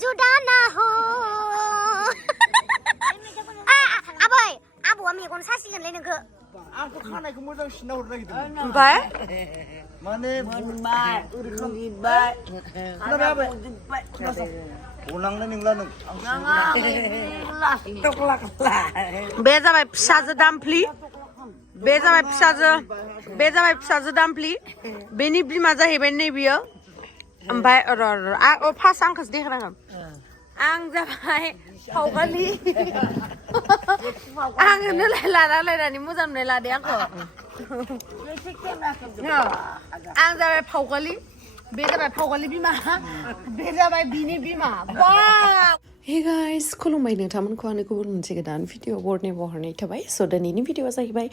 जुदा ना हो आबै आबौआ मेगन सासिगोनलै नोंखो आंथ' खानायखौ मोजां सिनना हरनो नागिरदों ओमफ्राय माने मोनबाय मोनबाय खोनाबाय आबै खोनासं गनांनाय नंला नों बे जाबाय फिसाजो दामफ्लि बे जाबाय फिसाजो दामफ्लि बेनि बिमा जाहैबाय नै बियो ओमफ्राय फार्स्ट आंखौसो देखायनांगोन आं जाबाय फावगालि आङो लानानै मोजां मोननाय लादे आंखौ आं जाबाय फावगालि बे जाबाय फावगालि बिमा बे जाबाय बिनि बिमा Hey guys, Khulumbai नोंथांमोनखौ आंनि गुबुन मोनसे गोदान भिडिअ बरनाय थाबाय स' दिनैनि भिडिअआ जाहैबाय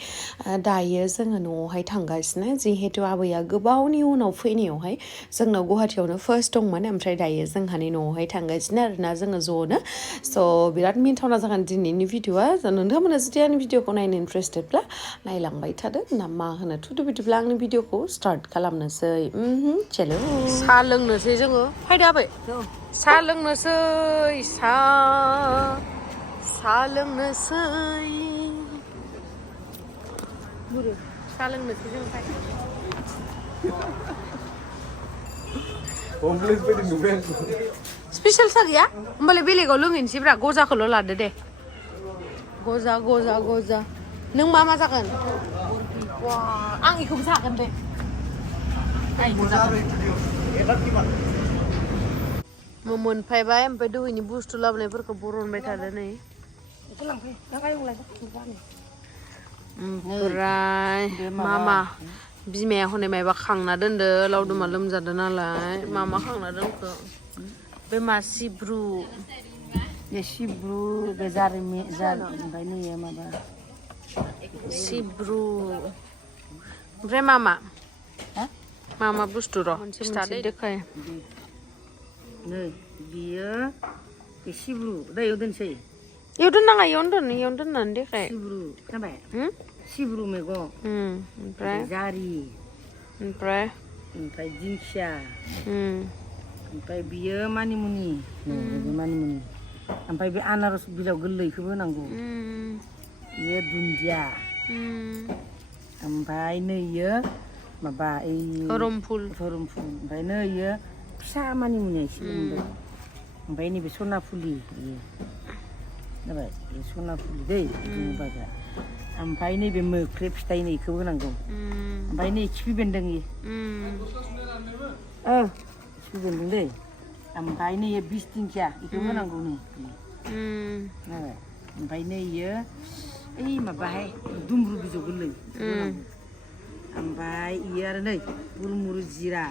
दायो जोङो न'आवहाय थांगासिनो जिहेतु आबैया गोबावनि उनाव फैनायावहाय जोंनाव गुवाहाटियावनो फार्स्ट दंमोन ओमफ्राय दायो जोंहानि न'आवहाय थांगासिनो आरोना जोङो ज'नो स' बिराद मिन्थावना जागोन दिनैनि भिडिअआ नोंथांमोना जुदि आंनि भिडिअखौ नायनो इन्टारेस्टेडब्ला नायलांबाय थादो ना मा होनो थुदो बिदिब्ला आंनि भिडिअखौ स्टार्ट खालामनोसै चलो साहा लोंनोसै जोङो फायदो आबै साहा लोंनोसै साहा लोंनोसै बुरु साहा लोंनोसै जों स्पेशल साहा गैया होमबालाय बेलेगाव लोंहैनोसैब्रा गजाखौल' लादो दे गजा नों मा जागोन आं इखौबो जागोन दे मोनफैबाय ओमफ्राय दहायनि बुस्थु लाबोनायफोरखौ बरनबाय थादो नै ओमफ्राय मामा बिमाया हनै मायबा खांना दोनदो लावदुमा लोमजादो नालाय मामा खांना दोनखो बे मा सिब्रु बे जारिमि ओमफ्राय नैयो माबा सिब्रु ओमफ्राय मामा बुस्थु र' खिथादो देखाय नै बियो बे सिब्रु दैयाव दोनसै इयाव दोननाङा इयावनो दोननानै देखाय सिब्रु खोनाबाय सिब्रु मैगं ओमफ्राय जारि ओमफ्राय दिंखिया ओमफ्राय बियो मानिमुनि ओमफ्राय बे आनारस बिलाइ गोरलैखौबो होनांगौ बियो दुन्दिया ओमफ्राय नैयो माबा धरमफुल ओमफ्राय नैयो फिसा मानिमुनि एसे ओमफ्राय नैबे सना फुलि जाबाय बे सना फुलि दै बाजा ओमफ्राय नैबे मोख्रे फिथाइ नैखौबो होनांगौ ओमफ्राय नै खिफि बेन्दों खिफि बेन्दों दै ओमफ्राय नैयो बिस दिंखिया बेखौबो होनांगौ नै जाबाय ओमफ्राय नैयो ओइ माबाहाय दुमब्रु बिजौ गोरलै ओमफ्राय इयो आरो नै गुरमुरु जिरा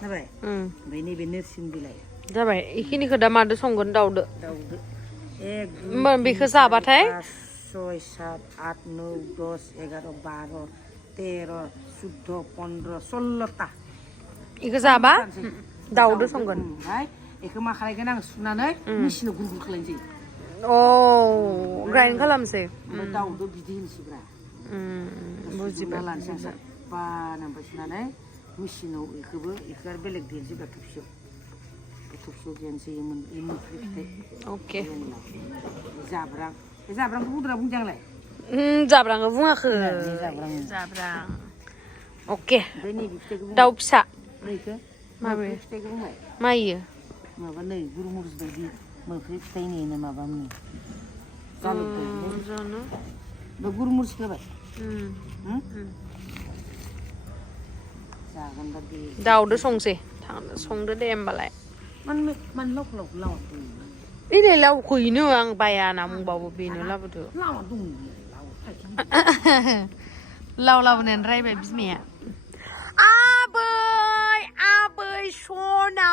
जाबाय ओमफ्राय नैबे नोरसिं बिलाइ जाबाय इखिनिखौ दा मादो संगोन दाउदो बेखौ 1 जाबाथाय 6 7 8 9 10 11 12 13 14 15 16ता इखौ जाबा दाउदो संगोन ओमफ्राय बेखौ मा खालायगोन आं सुनानै मेसिनाव गुरगुर खालायनोसै ग्राइन्ड खालामसै ओमफ्राय दाउदो बिदै होनोसैब्रा बुजिबाय लानोसै ओमफ्राय सुनानै मेसिनाव बेखौ आरो बेलेग देनोसै बा थुबसेयाव देनोसै मोख्रि फिथाइ अके जाब्रांखौ बुंदोंना बुंजांलाय जाब्रांखौ बुङाखै जाब्रां अके दाउ फिसा माबे फिथाइखौ बुंबाय मा इयो माबा नै गुरमुरुस बायदि मोख्रि फिथाइनि माबामोन बे गुरमुरुस होबाय दाउदो संसै संदो दे होमबालाय मानो लाव इलाय लावखौनो आं बाया होनना बुंबाबो बेनो लाबोदो लाव लाबोनानै रायबाय बिमाया आबै सना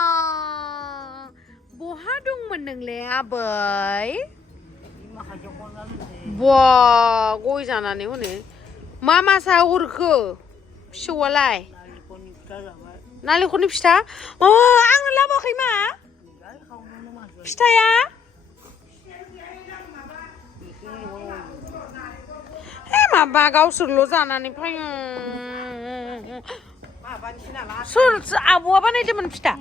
बहा दंमोन नोंलाय आबै गय जानानै हनै मा सा हरखो फिसौआलाय नालेंखरनि फिथा आंनो लाबोआखै मा फिथाया माबा गावसोरल' जानानै फैयो सोर आब'आ बानायदोंमोन फिथा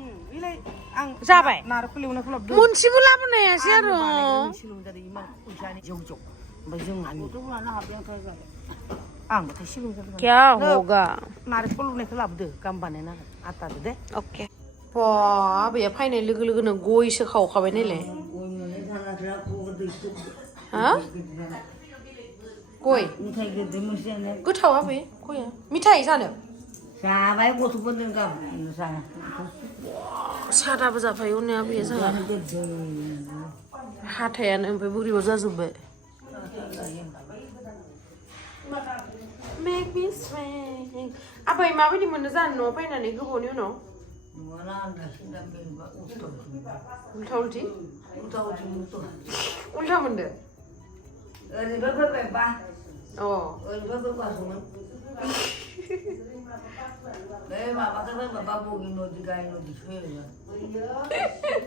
जाबाय नारेंखल एवनायखौ लाबोदो मोनसेबो लाबोनो हायासै आरो मोनसेल' जादों इमान फैसानि जौ ओमफ्राय जोंहानि आंबो थाइसेल' जादों क्या होगा नारेंखल एवनायखौ लाबोदो गाम बानायना आटादो दे अके बा आबैया फैनाय लोगो लोगोनो गयसो खावखाबाय नायलाय हा गय मिथाइ गोदै मोनसेयानो गोथाव आबै गया मिथाइ जानो जाबाय गथ'फोरजों गाबोन जाया सादाबो जाफायो हनै आबैया जोंहा हाथायानो ओमफ्राय बोरैबा जाजोब्बाय Make me swing. आबै माबायदि मोनो जानो न'आव फैनानै गोबावनि उनाव उल्था उल्थि उल्था मोनदो ओरैबो फैबायबा अ ओरैबो फैबासोमोन बे माबाखौ फैबाबा बगि नदि गाय नदि फैबाय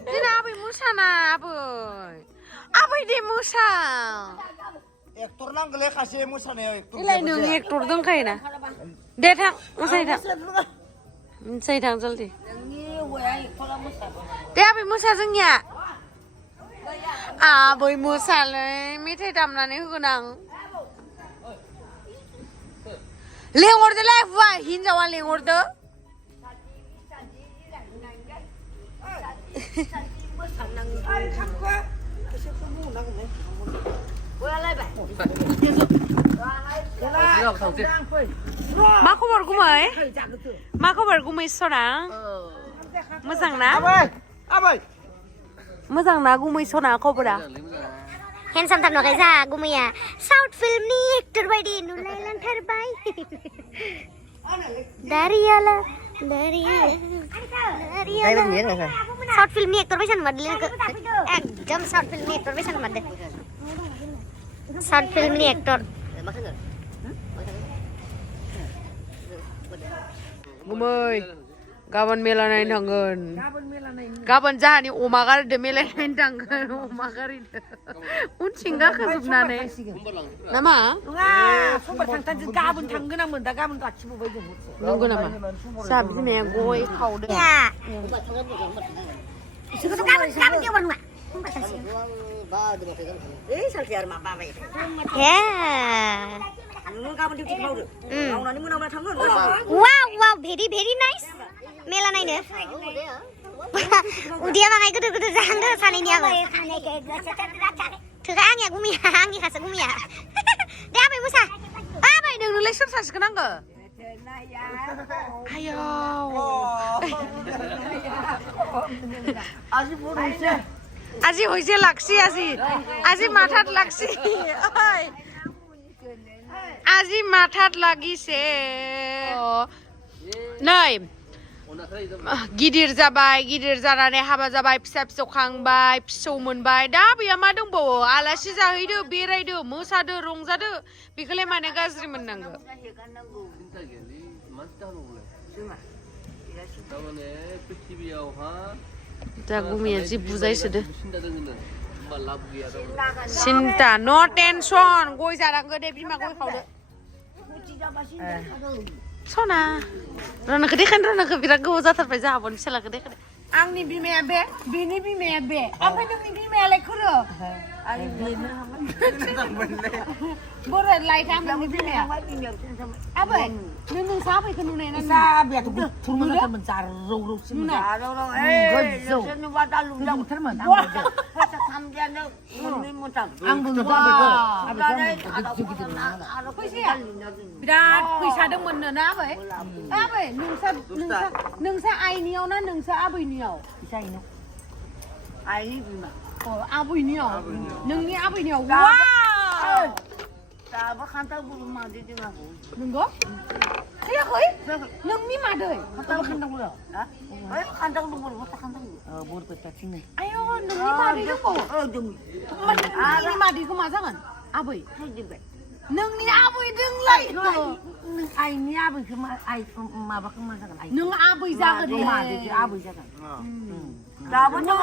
दिनै आबै मोसाना आबै दे मोसा एक्टर नांगौलै खासे मोसानायाव एक्टर इलाय नों एक्टर दंखायोना दे थां मोसानो थां मोसानो थां जल्दि दे आबै मोसा जोंनिया आबै मोसालै मेथाइ दामनानै होगोन आं लेंहरदोलाय हुवा हिनजावा लेंहरदो मा खबर गुमै मा खबर गुमै सना मोजां ना मोजां ना गुमै सना खबरा हेन्डसाम थार नखाय जा गुमैया साउथ फिल्मनि एक्टर बायदि नुलायलांथारबाय दारियाला साउथ फिल्मनि एक्टर बायसा नुमारदों एकदम साउथ फिल्मनि एक्टर बायसा नुमारदों साउथ फिल्मनि एक्टर गुमै गाबोन मेला नायनो थांगोन गाबोन जाहानि अमा गारिदो मेला नायनो थांगोन अमा गारिदो उनथिं गाखोजोबनानै नामा समबार थांथारजों गाबोन थांगोन आंमोन दा गाबोन गासिबो बायदों नंगौ नामा जा बिमाया गय खावदो wow very very nice मेला नायनो उदैया बाङाय गोदो गोदो जाहांदो सानैनियाबो थोगा आंनिया गुमिया आंनिखासो गुमिया दे आबै मोसा आबै नोंनोलाय सोर सासेखौ नांगो आयौ আজি হৈছে লাগছি আজি মাথাত লাগছি আজি মাথাত লাগিছে नै गिदिर जाबाय गिदिर जानानै हाबा जाबाय फिसा फिसौ खांबाय फिसौ मोनबाय दा आबैया मा दंबावो आलासि जाहैदो बेरायदो मोसादो रंजादो बेखौलाय माने गाज्रि मोननांगो दा गुमिया जि बुजायसोदो सिन्था नो टेनसन गय जानांगो दे बिमा गय खावदो सना रनखौ देखायनो रनखौ बिराद गोबाव जाथारबाय जाहाबोन फिसालाखौ देखायनो आंनि बिमाया बे बेनि बिमाया बे ओमफ्राय नोंनि बिमायालाय खरो बोरै लाइट आंनि बिमाया आबै नोंसा आबैखौ नुनाय ना आबैयाथ' गुथुरमोन जारौरौसिम जारौरौथारमोन आंबो बिराद फैसा दंमोन ना आबै आबै नोंसा आइनियाव ना नोंसा आबैनियाव आइनि बिमा आबैनियाव नोंनि आबैनियाव दाबो खान्थाल गुरु मादै जोंहा नंगौ फैयाखै नोंनि मादै खान्थाल गुरु खान्थाल गुरु खान्थाल बरपेटाथिंनो आयौ नोंनि मादै दंबावो नोंनि मादैखौ मा जागोन आबै नोंनि आबै दोंलाय आइनि आबैखौ माबाखौ मा जागोन नों आबै जागोन मादैखौ आबै जागोन दाबो दङ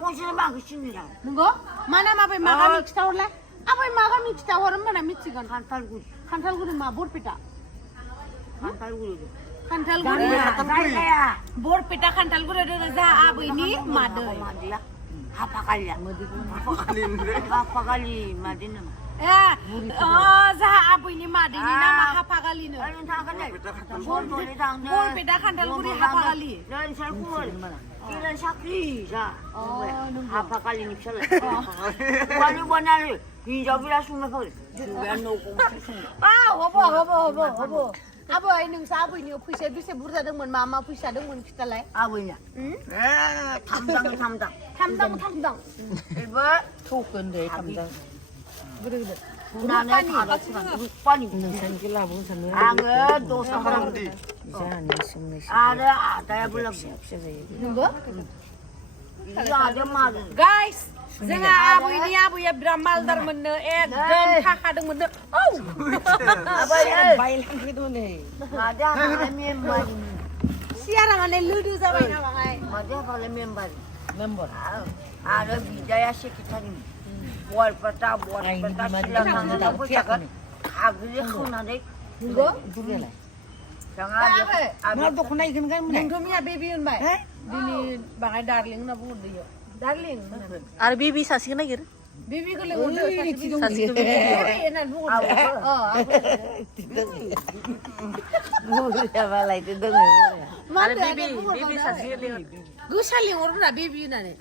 खनसे माखौ सिनाया नंगौ मा नाम आबै मा गामि खिथाहरलाय आबै मा गामि खिथाहर होनबाना मिथिगोन खान्थाल गुरु मा बरपेटा खान्थाल गुरु खान्थाल गुरि बरपेटा खान्थाल गुरि दोङो जा आबैनि मादै Hapakali. Hapakali madina. जा आबैनि मादैनि नामा हाफागालिनो बरपेटा खान्थाल गुरि हाफागालि Ilan sakri sa. Hapakali ni sala. Wali banali. Hijau bila semua kau. Jangan nukung. hobo आबै नोंसा आबैनि फैसा बेसे बुरजा दंमोन मा फैसा दंमोन खिथालाय Awinya. Tamdang. थामदां Ibu token deh tamdang. Gede. Nane ada pani. Nusant kita labung sana. Angin dosa orang. Jangan semua. Ada ya belum. nunggu Iya ada malu. guys जोंहा आबैनि आबैया बिराद मालदार मोननो एकदम थाखादों मोननो औ Ada member. सियारा माने लुदु जाबाय ना बाङाय Ada kalau member. Member. Ada bidaya sekitar ini. Buat peta silakan apa cakap. Agni hwnna deh. नंगौ Jangan ada. मा दख'ना इखोन गानबाय नोंथ' मिया बेबि होनबाय दिनै बाङाय डार्लिं होनना बुंहरदो डार्लिं आरो बेबि सासेखौ नागिर बेबिखौ लेंहरदो सासेखौ होननानै बुंहरदो Malah itu dong. आरो बेबि सासे गोसा लेंहरब्रा बेबि होननानै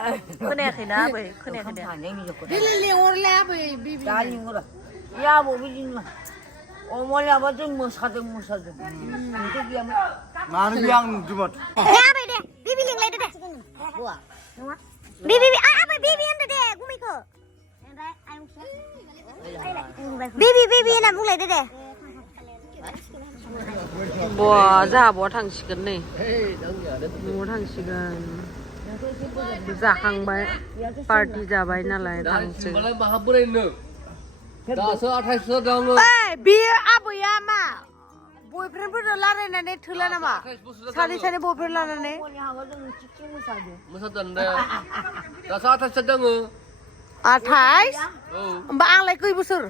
खोनायाखैना आबै खोनायाखैना बेले लेंहरलाय आबै baby Darling udah. Ya mau begini mah. Omolnya apa tuh musadem. Itu dia mah. Mana yang jumat? आबै दे बिबि लिंलायदो दे Buah. बिबि आबै बिबि होनदो दे गुमैखौ बिबि होनना बुंलायदो दे जोंहा बहा थांसिगोन नै न'आव थांसिगोन जाखांबाय पार्टि जाबाय नालाय थांसै बेयो आबैया मा बयफ्रेन्डफोरजों रायलायनानै थोला नामा सानै बयफ्रेन्ड लानानै आथाइस होमबा आंलाय खै बोसोर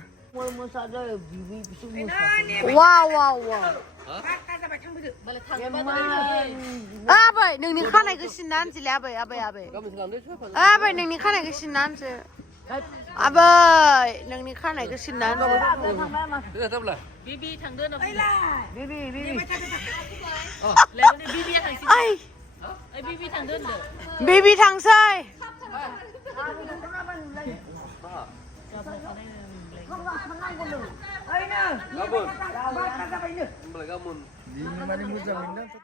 वाव आबै नोंनि खानायखौ सिनना होनसैलै आबै नोंनि खानायखौ सिनना होनसै आबै नोंनि खानायखौ सिनना होनसै बिबि थांदो होनना Bibi. बिबिया थांसै ओइ बिबि थांदो होनदो बेबि थांसै Bima ni mwjangwinw.